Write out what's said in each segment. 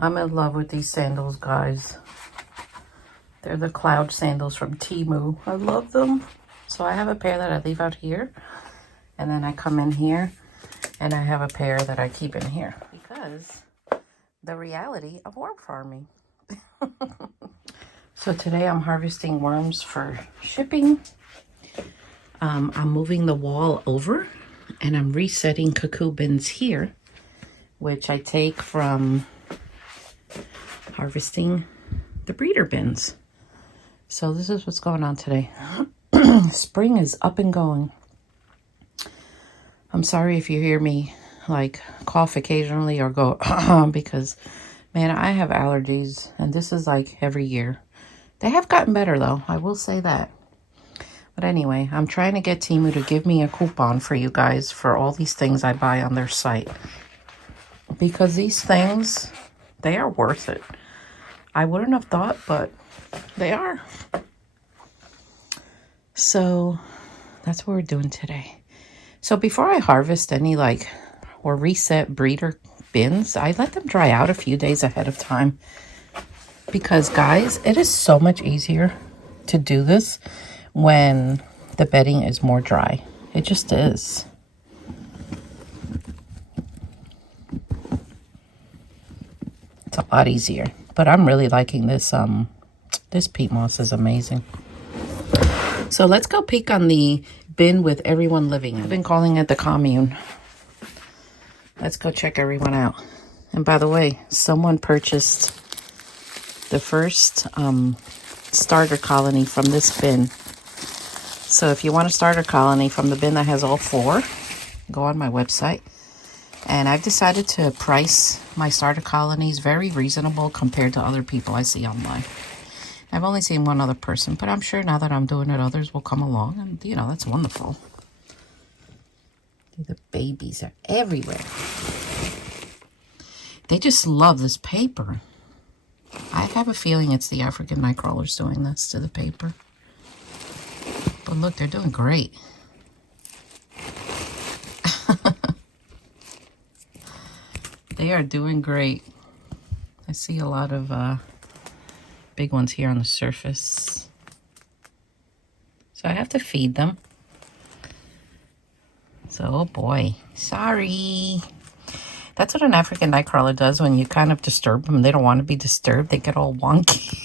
I'm in love with these sandals, guys. They're the cloud sandals from Temu. I love them. So I have a pair that I leave out here. And then I come in here and I have a pair that I keep in here. Because the reality of worm farming. So today I'm harvesting worms for shipping. I'm moving the wall over and I'm resetting cuckoo bins here, which I take from harvesting the breeder bins. So this is what's going on today. Spring is up and going. I'm sorry if you hear me like cough occasionally or go because man, I have allergies and this is like every year. They have gotten better though, I will say that. But anyway, I'm trying to get Temu to give me a coupon for you guys for all these things I buy on their site. Because these things, they are worth it. I wouldn't have thought, but they are. So that's what we're doing today. So before I harvest any or reset breeder bins, I let them dry out a few days ahead of time. Because guys, it is so much easier to do this when the bedding is more dry. It just is. It's a lot easier. But I'm really liking this. This peat moss is amazing. So let's go peek on the bin with everyone living in it. I've been calling it the commune. Let's go check everyone out. And by the way, someone purchased the first starter colony from this bin. So if you want a starter colony from the bin that has all 4, go on my website. And I've decided to price my starter colonies very reasonable compared to other people I see online. I've only seen one other person, but I'm sure now that I'm doing it, others will come along. And, you know, that's wonderful. The babies are everywhere. They just love this paper. I have a feeling it's the African night crawlers doing this to the paper. But look, they're doing great. They are doing great. I see a lot of big ones here on the surface. So I have to feed them. So, oh boy, sorry. That's what an African nightcrawler does when you kind of disturb them. They don't want to be disturbed. They get all wonky.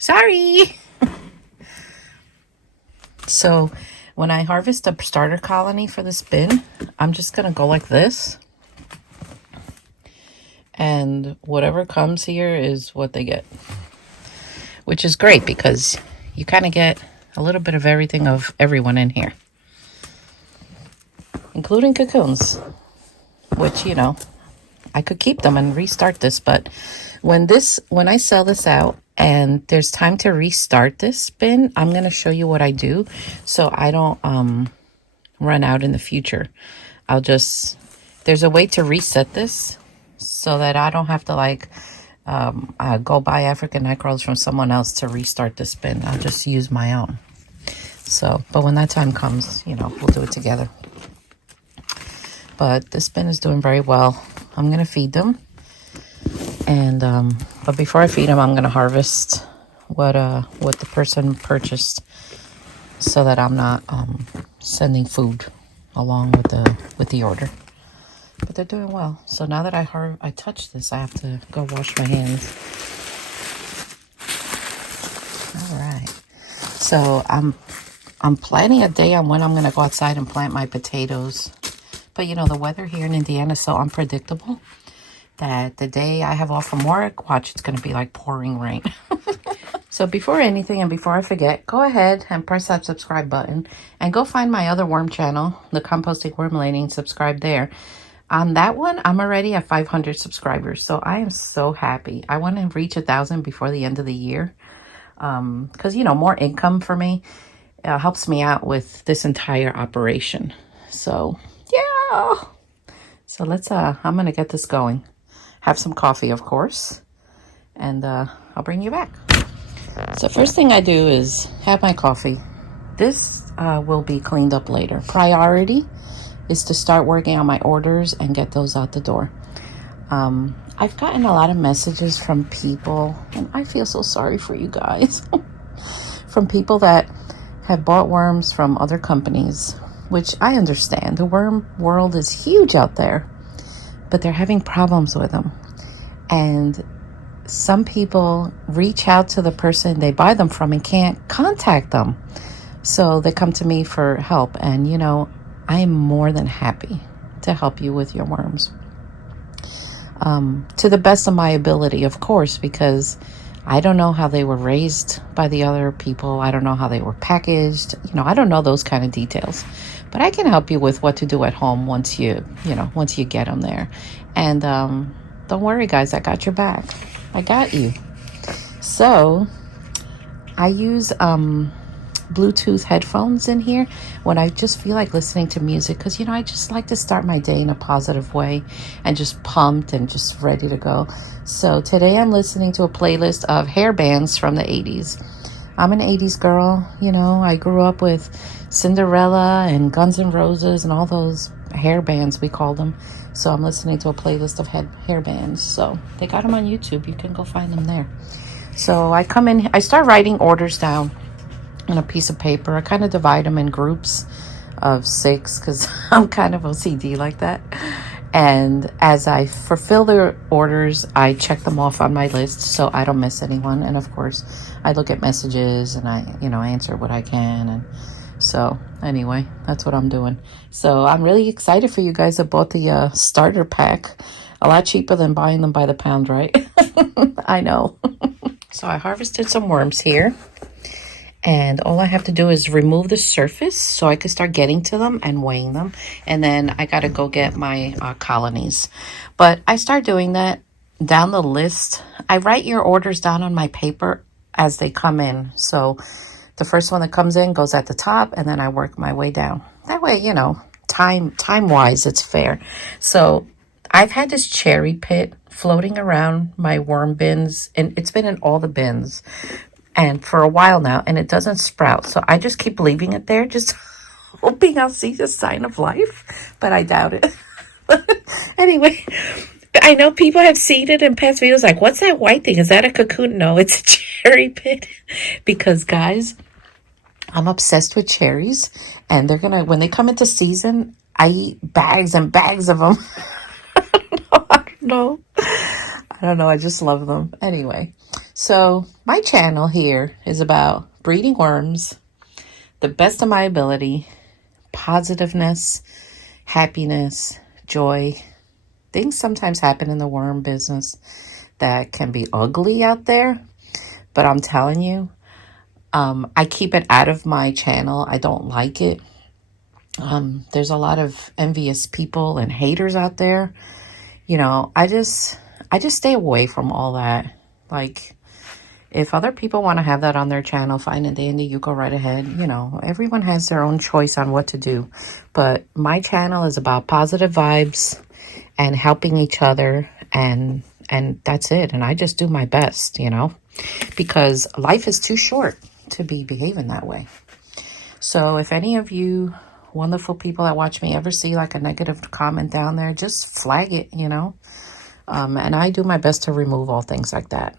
Sorry. So when I harvest a starter colony for this bin, I'm just going to go like this. And whatever comes here is what they get. Which is great because you kind of get a little bit of everything of everyone in here. Including cocoons. Which, you know, I could keep them and restart this. But when I sell this out and there's time to restart this bin, I'm going to show you what I do so I don't run out in the future. There's a way to reset this so that I don't have to go buy African night crawlers from someone else to restart this bin. I'll just use my own. So, but when that time comes, you know, we'll do it together. But this bin is doing very well. I'm going to feed them. And, but before I feed them, I'm going to harvest what the person purchased so that I'm not, sending food along with the order. But they're doing well. So now that I touch this, I have to go wash my hands. All right. So I'm planning a day on when I'm going to go outside and plant my potatoes. But, you know, the weather here in Indiana is so unpredictable that the day I have off from work, watch, it's going to be like pouring rain. So before anything and before I forget, go ahead and press that subscribe button and go find my other worm channel, the Composting Worm Lady, and subscribe there. On that one, I'm already at 500 subscribers. So I am so happy. I want to reach 1,000 before the end of the year. Because, you know, more income for me helps me out with this entire operation. So... yeah. So let's, I'm going to get this going. Have some coffee, of course. And I'll bring you back. So first thing I do is have my coffee. This will be cleaned up later. Priority is to start working on my orders and get those out the door. I've gotten a lot of messages from people, and I feel so sorry for you guys, from people that have bought worms from other companies, which I understand. The worm world is huge out there, but they're having problems with them. And some people reach out to the person they buy them from and can't contact them. So they come to me for help. And, I am more than happy to help you with your worms. To the best of my ability, of course, because I don't know how they were raised by the other people. I don't know how they were packaged. I don't know those kind of details. But I can help you with what to do at home once you get them there. And don't worry, guys, I got your back. I got you. So I use Bluetooth headphones in here when I just feel like listening to music, because I just like to start my day in a positive way and just pumped and just ready to go. So today I'm listening to a playlist of hair bands from the 80s. I'm an 80s girl. I grew up with Cinderella and Guns N' Roses and all those hair bands, we call them. So I'm listening to a playlist of hair bands. So they got them on YouTube. You can go find them there. So I come in, I start writing orders down on a piece of paper. I kind of divide them in groups of 6 because I'm kind of OCD like that. And as I fulfill the orders, I check them off on my list so I don't miss anyone. And of course, I look at messages and I, answer what I can. And so anyway, that's what I'm doing. So I'm really excited for you guys that bought the starter pack. A lot cheaper than buying them by the pound, right? I know. So I harvested some worms here. And all I have to do is remove the surface so I can start getting to them and weighing them. And then I got to go get my colonies. But I start doing that down the list. I write your orders down on my paper as they come in. So the first one that comes in goes at the top, and then I work my way down. That way, time-wise, it's fair. So I've had this cherry pit floating around my worm bins, and it's been in all the bins and for a while now, and it doesn't sprout. So I just keep leaving it there, just hoping I'll see the sign of life, but I doubt it. Anyway, I know people have seen it in past videos, like, what's that white thing? Is that a cocoon? No, it's a cherry pit. Because, guys, I'm obsessed with cherries, and when they come into season, I eat bags and bags of them. I don't know. I just love them. Anyway. So my channel here is about breeding worms, the best of my ability, positiveness, happiness, joy. Things sometimes happen in the worm business that can be ugly out there, but I'm telling you, I keep it out of my channel. I don't like it. There's a lot of envious people and haters out there. I just stay away from all that. Like, if other people want to have that on their channel, fine and dandy, you go right ahead. Everyone has their own choice on what to do. But my channel is about positive vibes and helping each other, and that's it. And I just do my best, because life is too short to be behaving that way. So if any of you wonderful people that watch me ever see like a negative comment down there, just flag it, and I do my best to remove all things like that.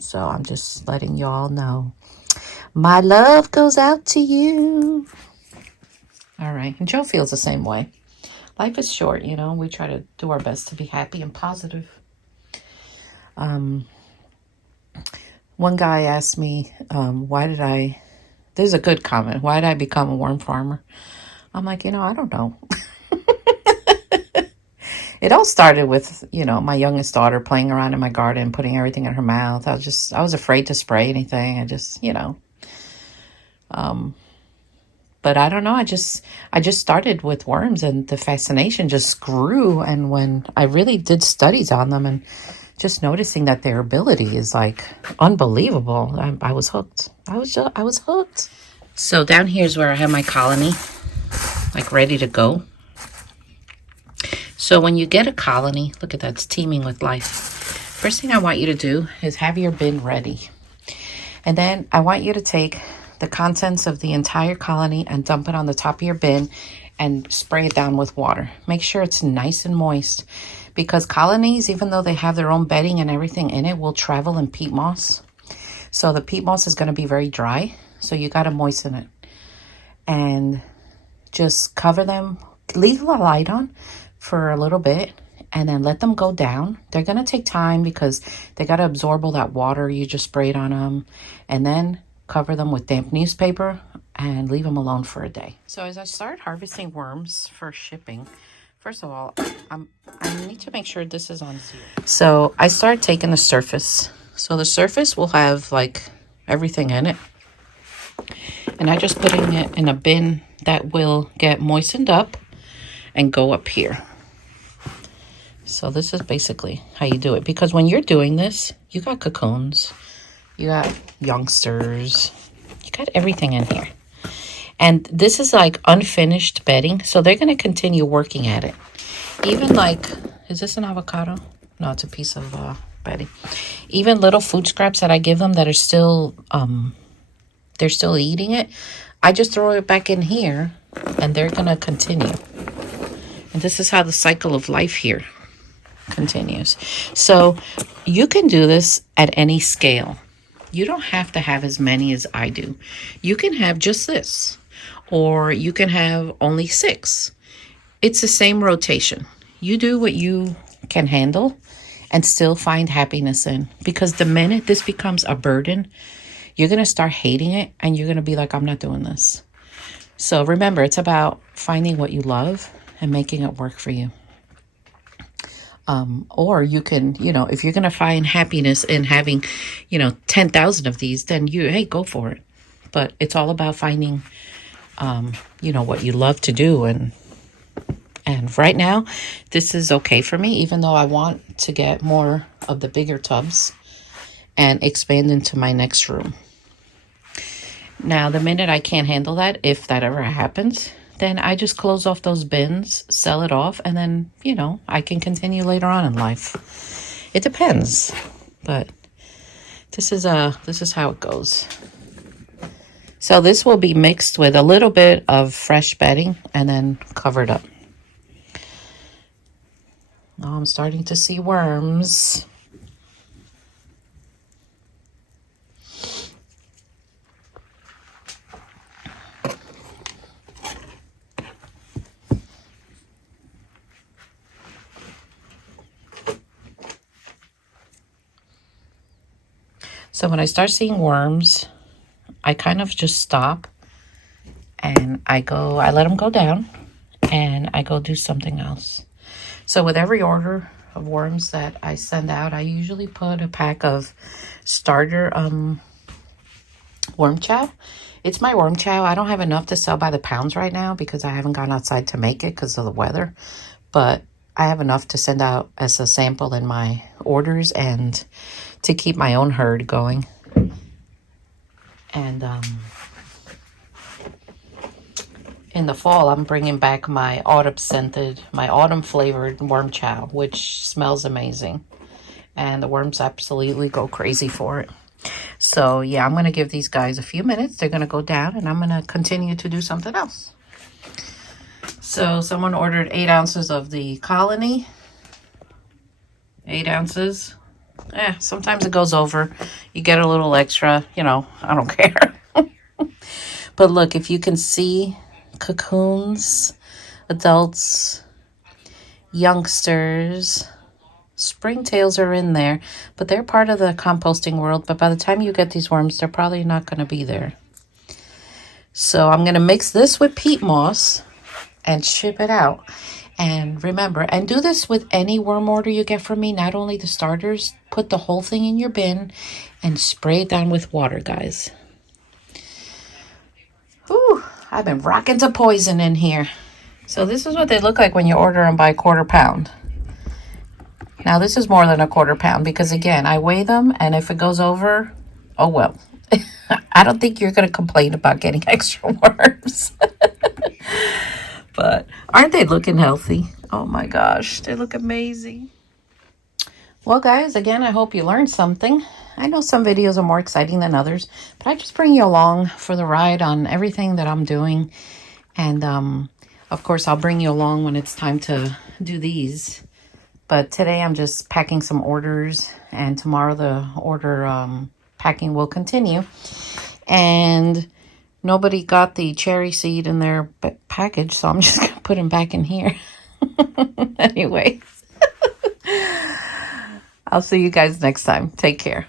So I'm just letting y'all know. My love goes out to you. All right. And Joe feels the same way. Life is short, We try to do our best to be happy and positive. One guy asked me, there's a good comment. Why did I become a worm farmer? I'm like, I don't know. It all started with, my youngest daughter playing around in my garden, putting everything in her mouth. I was afraid to spray anything. But I don't know. I just started with worms, and the fascination just grew. And when I really did studies on them and just noticing that their ability is like unbelievable, I was hooked. I was hooked. So down here is where I have my colony, like ready to go. So when you get a colony, look at that, it's teeming with life. First thing I want you to do is have your bin ready. And then I want you to take the contents of the entire colony and dump it on the top of your bin and spray it down with water. Make sure it's nice and moist, because colonies, even though they have their own bedding and everything in it, will travel in peat moss. So the peat moss is going to be very dry. So you got to moisten it. And just cover them. Leave the light on for a little bit. And then let them go down. They're going to take time because they got to absorb all that water you just sprayed on them. And then cover them with damp newspaper and leave them alone for a day. So as I start harvesting worms for shipping, first of all, I need to make sure this is on zero. So I start taking the surface. So the surface will have like everything in it. And I just putting it in a bin that will get moistened up and go up here. So this is basically how you do it. Because when you're doing this, you got cocoons, you got youngsters, you got everything in here. And this is like unfinished bedding. So they're going to continue working at it. Even like, is this an avocado? No, it's a piece of bedding. Even little food scraps that I give them that are still, they're still eating it. I just throw it back in here and they're going to continue. And this is how the cycle of life here continues. So you can do this at any scale. You don't have to have as many as I do. You can have just this, or you can have only 6. It's the same rotation. You do what you can handle and still find happiness in, because the minute this becomes a burden, you're going to start hating it and you're going to be like, I'm not doing this. So remember, it's about finding what you love and making it work for you. Or you can, if you're going to find happiness in having, 10,000 of these, then hey, go for it. But it's all about finding, what you love to do. And right now, this is okay for me, even though I want to get more of the bigger tubs and expand into my next room. Now, the minute I can't handle that, if that ever happens, then I just close off those bins, sell it off, and then, I can continue later on in life. It depends, but this is how it goes. So this will be mixed with a little bit of fresh bedding and then covered up. Oh, I'm starting to see worms. So when I start seeing worms, I kind of just stop and I let them go down and I go do something else. So with every order of worms that I send out, I usually put a pack of starter worm chow. It's my worm chow. I don't have enough to sell by the pounds right now because I haven't gone outside to make it because of the weather. But I have enough to send out as a sample in my orders and to keep my own herd going. And in the fall, I'm bringing back my autumn flavored worm chow, which smells amazing. And the worms absolutely go crazy for it. So yeah, I'm going to give these guys a few minutes. They're going to go down and I'm going to continue to do something else. So someone ordered 8 ounces of the colony. 8 ounces. Sometimes it goes over. You get a little extra, I don't care. But look, if you can see cocoons, adults, youngsters, springtails are in there, but they're part of the composting world. But by the time you get these worms, they're probably not going to be there. So I'm going to mix this with peat moss and ship it out. And remember, and do this with any worm order you get from me, not only the starters. Put the whole thing in your bin and spray it down with water, guys. Whew, I've been rocking to poison in here. So this is what they look like when you order them by quarter pound. Now this is more than a quarter pound because again, I weigh them and if it goes over, oh well. I don't think you're going to complain about getting extra worms. But aren't they looking healthy? Oh my gosh, they look amazing. Well, guys, again, I hope you learned something. I know some videos are more exciting than others, but I just bring you along for the ride on everything that I'm doing. And, of course, I'll bring you along when it's time to do these. But today I'm just packing some orders, and tomorrow the order packing will continue. And nobody got the cherry seed in their package, so I'm just going to put them back in here. Anyway, I'll see you guys next time. Take care.